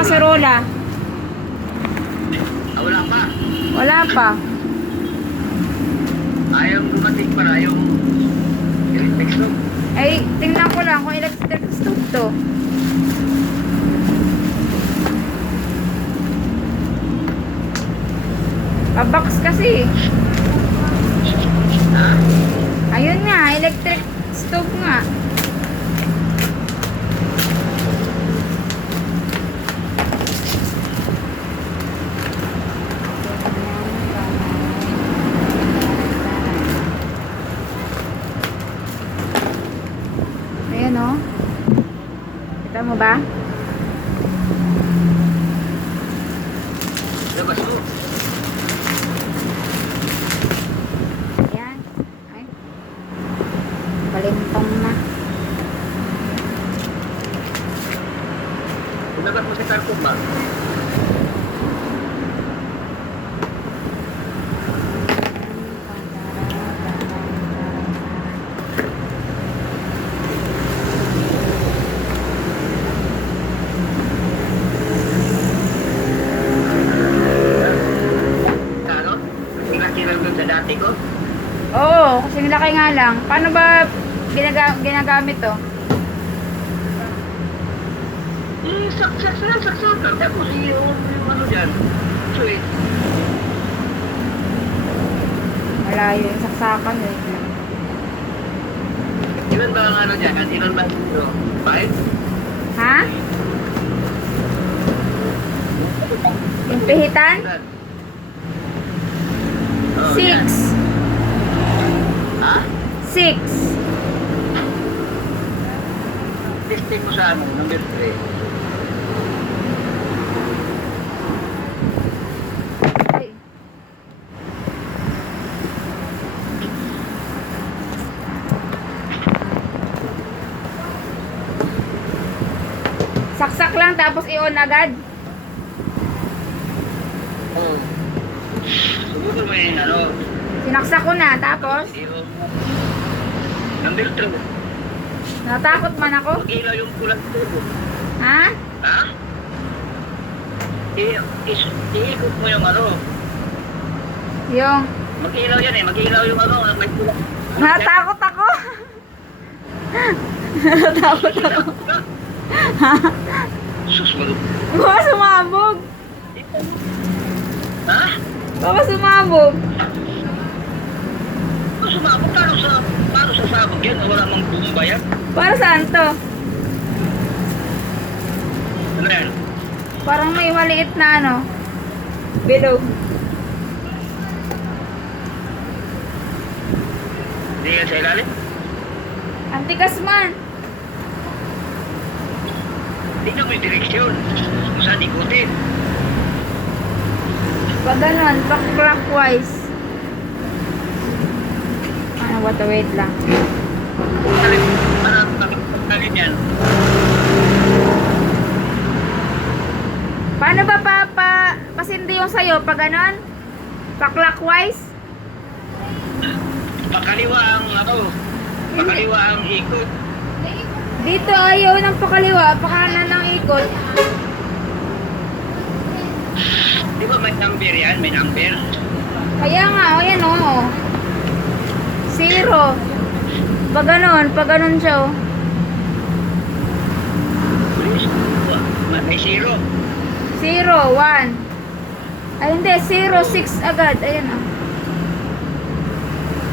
kaserola? Wala pa. Wala pa. Ayaw dumating para yung electric stove. Ay, tingnan ko lang kung electric stove to. Pabox kasi. Ayun nga, electric stove nga. Ayan o. Kita mo ba? Labas mo. Ayan. Ay. Balintong na. Labas mo sa karton ba? Ano? Tingnan doon sa dati ko. Oo, kasi nilaki nga lang. Paano ba ginagamit to? Saksakan. Tapos yung ano dyan. Sweet. Malayo yung saksakan. Eh. Ilan ba ang ano dyan? Ilan ba ito? 5? Ha? Yung pihitan? Ilan? 6. Ha? 6. Testing mo sa ano, number 3. Ay. Saksak lang tapos i-on agad. Oo. Subukan mo yung ano. Sinaksak ko na tapos Yung number 3. natakot man ako. Mag-ilaw yung kulang tubo. Ha? Ha? Iikot mo yung ano. Yung Mag-ilaw yan eh. Mag-ilaw yung ano. May kulang. natakot ako. Natakot ako. Sus, Baka sumabog. Ha? Baka sumabog. Sumabog? Paano sa sabog yan? Wala mang bumba yan? Para saan to? Ano yan? Parang may maliit na ano. Bilog. Hindi yan sa ilalim? Antigas man. Tingnan mo yung direksyon. Kung saan ikutin. Pag ganun, pag clockwise. Ano, wait lang. Ano yan? Paano ba pasindi yung sayo? Pag ganun? Pa clockwise? Pakaliwa ang ano. Pakaliwa ang ikot. Dito ayaw ng pakaliwa, pakanan ng ikot. Di ba may number yan? May number? Kaya nga, o yan o. 0. Pag ganun siya o. May 0. 0, 1. Ay hindi, 0, 6 agad. Ayan o.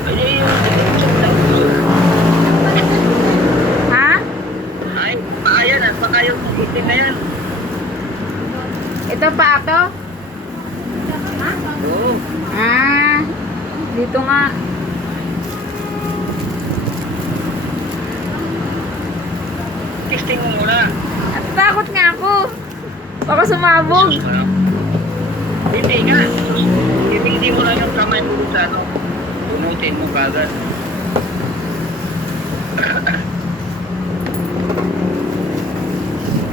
Ay, Ha? ay, pakayan at pakayong itin na yan. Ito pa ito? Oo. Ah, dito nga. Testing mo muna. Takot nga ako. Baka sumabog. Hindi nga. Hindi mo lang yung kamay mo sa ano. Tumutin mo kagad.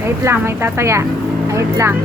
Wait lang, may tataya. Wait lang.